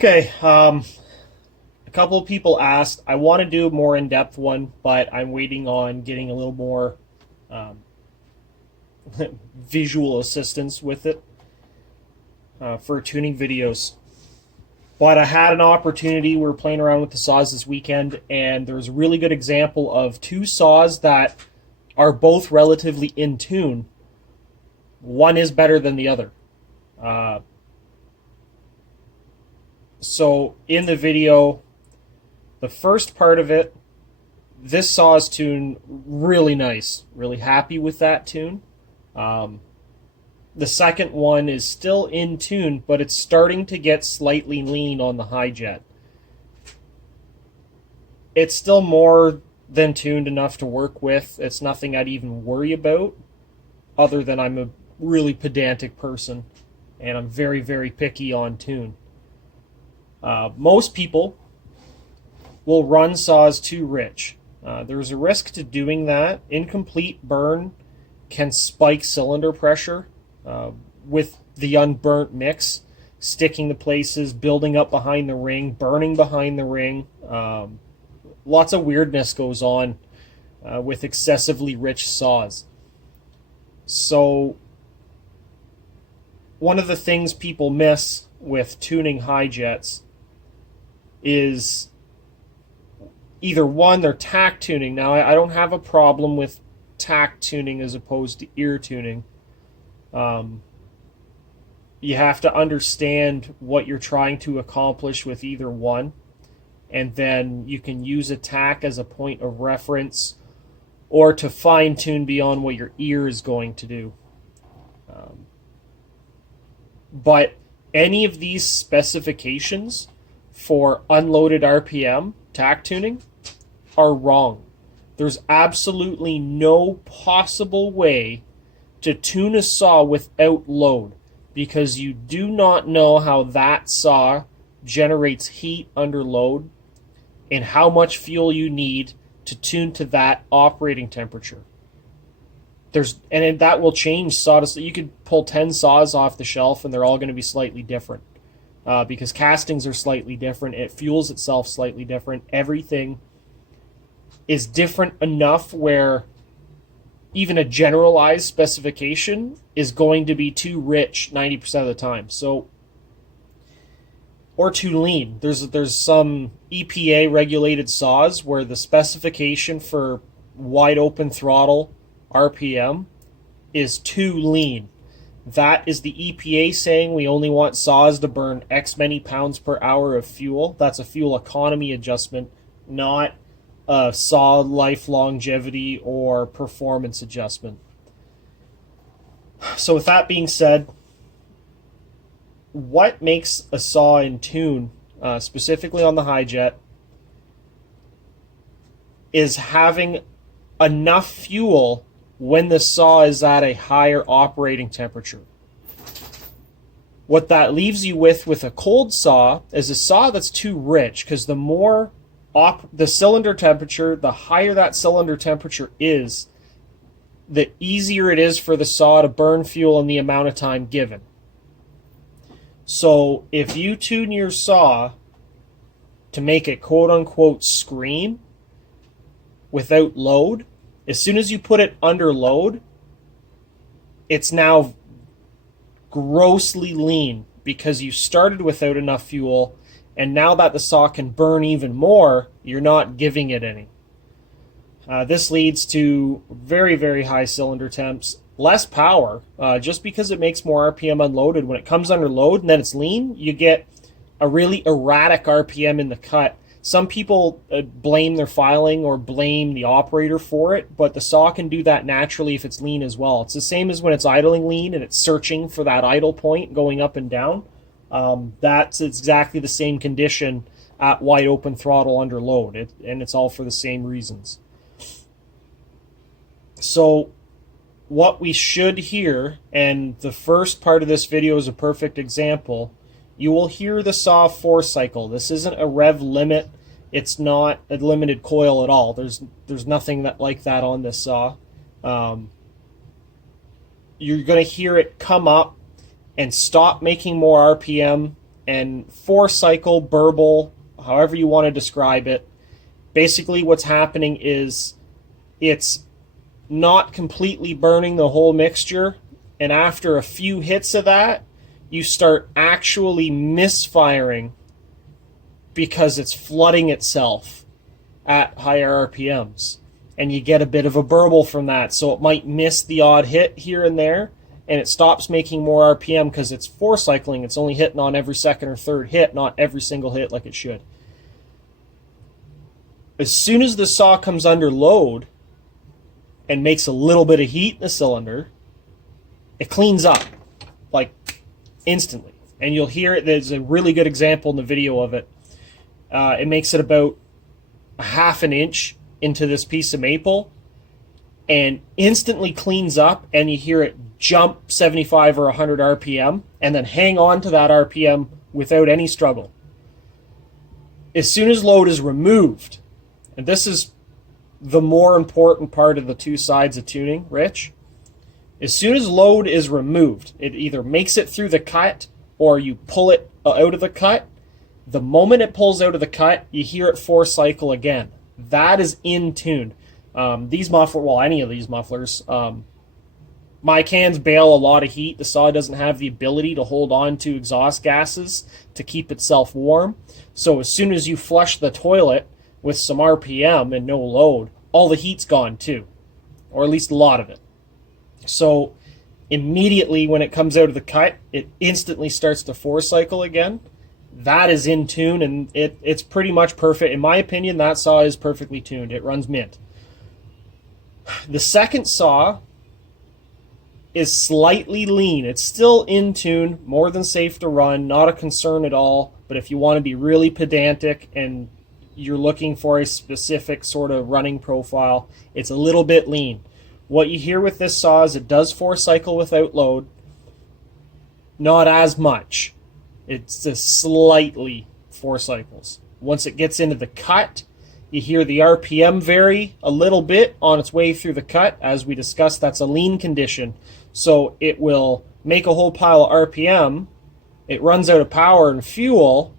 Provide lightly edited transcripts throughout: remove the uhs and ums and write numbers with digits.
Okay, a couple of people asked. I want to do a more in-depth one, but I'm waiting on getting a little more um, visual assistance with it for tuning videos. But I had an opportunity. We were playing around with the saws this weekend, and there was a really good example of two saws that are both relatively in tune. One is better than the other. Uh, so in the video, the first part of it, this saw's tune really nice. Really happy with that tune. Um, the second one is still in tune, but it's starting to get slightly lean on the high jet. It's still more than tuned enough to work with. It's nothing I'd even worry about, other than I'm a really pedantic person and I'm very, very picky on tune. Most people will run saws too rich. There's a risk to doing that. Incomplete burn can spike cylinder pressure with the unburnt mix, sticking to places, building up behind the ring, burning behind the ring. Lots of weirdness goes on with excessively rich saws. So, one of the things people miss with tuning high jets is either one, they're tach tuning. Now, I don't have a problem with tach tuning as opposed to ear tuning. You have to understand what you're trying to accomplish with either one, and then you can use a tach as a point of reference or to fine tune beyond what your ear is going to do. But any of these specifications for unloaded RPM tach tuning are wrong. There's absolutely no possible way to tune a saw without load, because you do not know how that saw generates heat under load and how much fuel you need to tune to that operating temperature. That will change saw to. You could pull 10 saws off the shelf and they're all going to be slightly different because castings are slightly different. It fuels itself slightly different. Everything is different enough where even a generalized specification is going to be too rich 90% of the time. So, or too lean. There's some EPA regulated saws where the specification for wide open throttle RPM is too lean. That is the EPA saying we only want saws to burn X many pounds per hour of fuel. That's a fuel economy adjustment, not a saw life longevity or performance adjustment. So with that being said, what makes a saw in tune, specifically on the high jet, is having enough fuel when the saw is at a higher operating temperature. What that leaves you with a cold saw is a saw that's too rich, because the more the cylinder temperature, the higher that cylinder temperature is, the easier it is for the saw to burn fuel in the amount of time given. So if you tune your saw to make it quote unquote scream without load, as soon as you put it under load, it's now grossly lean because you started without enough fuel, and now that the saw can burn even more, you're not giving it any. This leads to very, very high cylinder temps, less power, just because it makes more RPM unloaded. When it comes under load and then it's lean, you get a really erratic RPM in the cut. Some people blame their filing or blame the operator for it, but the saw can do that naturally if it's lean as well. It's the same as when it's idling lean and it's searching for that idle point going up and down. That's exactly the same condition at wide open throttle under load, and it's all for the same reasons. So what we should hear, and the first part of this video is a perfect example, you will hear the saw 4-cycle. This isn't a rev limit. It's not a limited coil at all. There's nothing like that on this saw. You're going to hear it come up and stop making more RPM and 4-cycle, burble, however you want to describe it. Basically what's happening is it's not completely burning the whole mixture, and after a few hits of that, you start actually misfiring because it's flooding itself at higher RPMs. And you get a bit of a burble from that, so it might miss the odd hit here and there, and it stops making more RPM because it's 4-cycling. It's only hitting on every second or third hit, not every single hit like it should. As soon as the saw comes under load and makes a little bit of heat in the cylinder, it cleans up, like, instantly. And you'll hear it. There's a really good example in the video of it. It makes it about a half an inch into this piece of maple and instantly cleans up, and you hear it jump 75 or 100 RPM and then hang on to that RPM without any struggle. As soon as load is removed, and this is the more important part of the two sides of tuning, Rich, as soon as load is removed, it either makes it through the cut or you pull it out of the cut. The moment it pulls out of the cut, you hear it 4-cycle again. That is in tune. These mufflers, well, any of these mufflers, my cans bail a lot of heat. The saw doesn't have the ability to hold on to exhaust gases to keep itself warm. So as soon as you flush the toilet with some RPM and no load, all the heat's gone too, or at least a lot of it. So immediately when it comes out of the cut, it instantly starts to 4-cycle again. That is in tune, and it's pretty much perfect. In my opinion, that saw is perfectly tuned. It runs mint. The second saw is slightly lean. It's still in tune, more than safe to run, not a concern at all. But if you want to be really pedantic and you're looking for a specific sort of running profile, it's a little bit lean. What you hear with this saw is it does 4-cycle without load. Not as much. It's just slightly 4 cycles. Once it gets into the cut, you hear the RPM vary a little bit on its way through the cut. As we discussed, that's a lean condition. So it will make a whole pile of RPM. It runs out of power and fuel,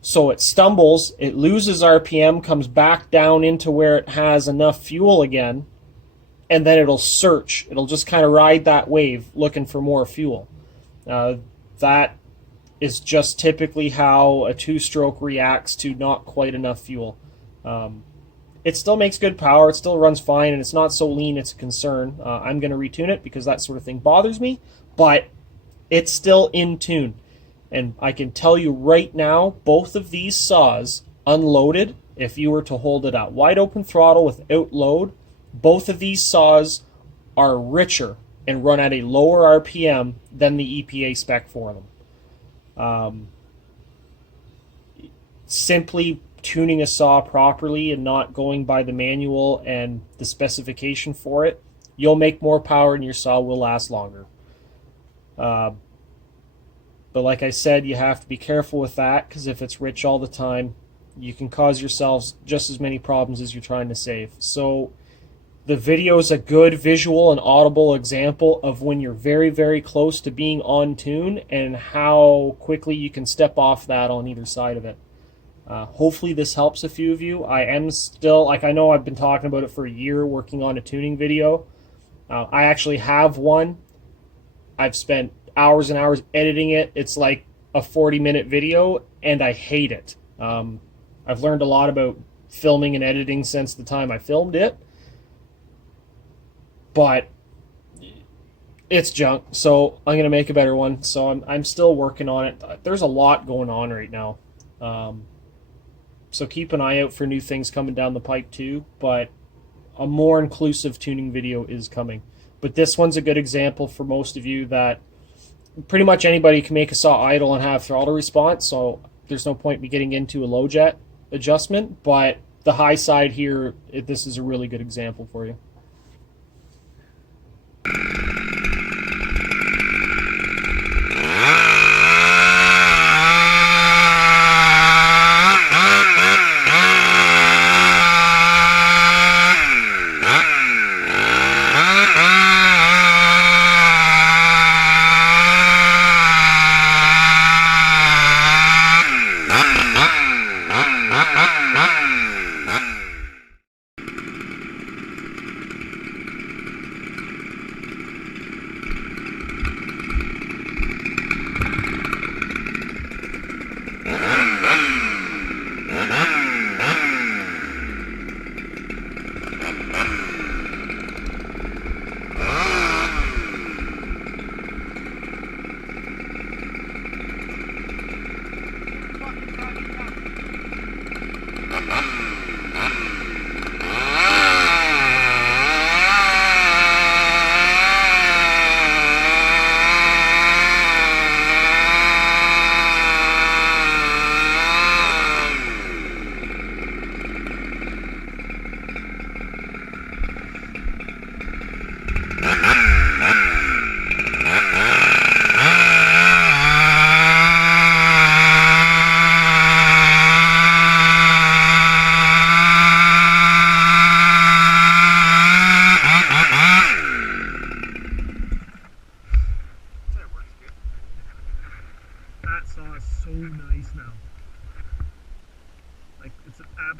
so it stumbles, it loses RPM, comes back down into where it has enough fuel again, and then it'll search. It'll just kind of ride that wave looking for more fuel. That is just typically how a 2-stroke reacts to not quite enough fuel. It still makes good power, it still runs fine, and it's not so lean it's a concern. I'm going to retune it because that sort of thing bothers me, but it's still in tune. And I can tell you right now, both of these saws, unloaded, if you were to hold it at wide open throttle without load, both of these saws are richer and run at a lower RPM than the EPA spec for them. Simply tuning a saw properly and not going by the manual and the specification for it, you'll make more power and your saw will last longer. But like I said, you have to be careful with that, because if it's rich all the time, you can cause yourselves just as many problems as you're trying to save. So the video is a good visual and audible example of when you're very, very close to being on tune and how quickly you can step off that on either side of it. Hopefully this helps a few of you. I am still, I know I've been talking about it for a year, working on a tuning video. I actually have one. I've spent hours and hours editing it. It's like a 40-minute video, and I hate it. I've learned a lot about filming and editing since the time I filmed it, but it's junk, so I'm going to make a better one. So I'm still working on it. There's a lot going on right now. So keep an eye out for new things coming down the pipe too, but a more inclusive tuning video is coming. But this one's a good example for most of you that pretty much anybody can make a saw idle and have throttle response, so there's no point in me getting into a low jet adjustment, but the high side here, this is a really good example for you. That saw is so nice now. Like, it's an absolute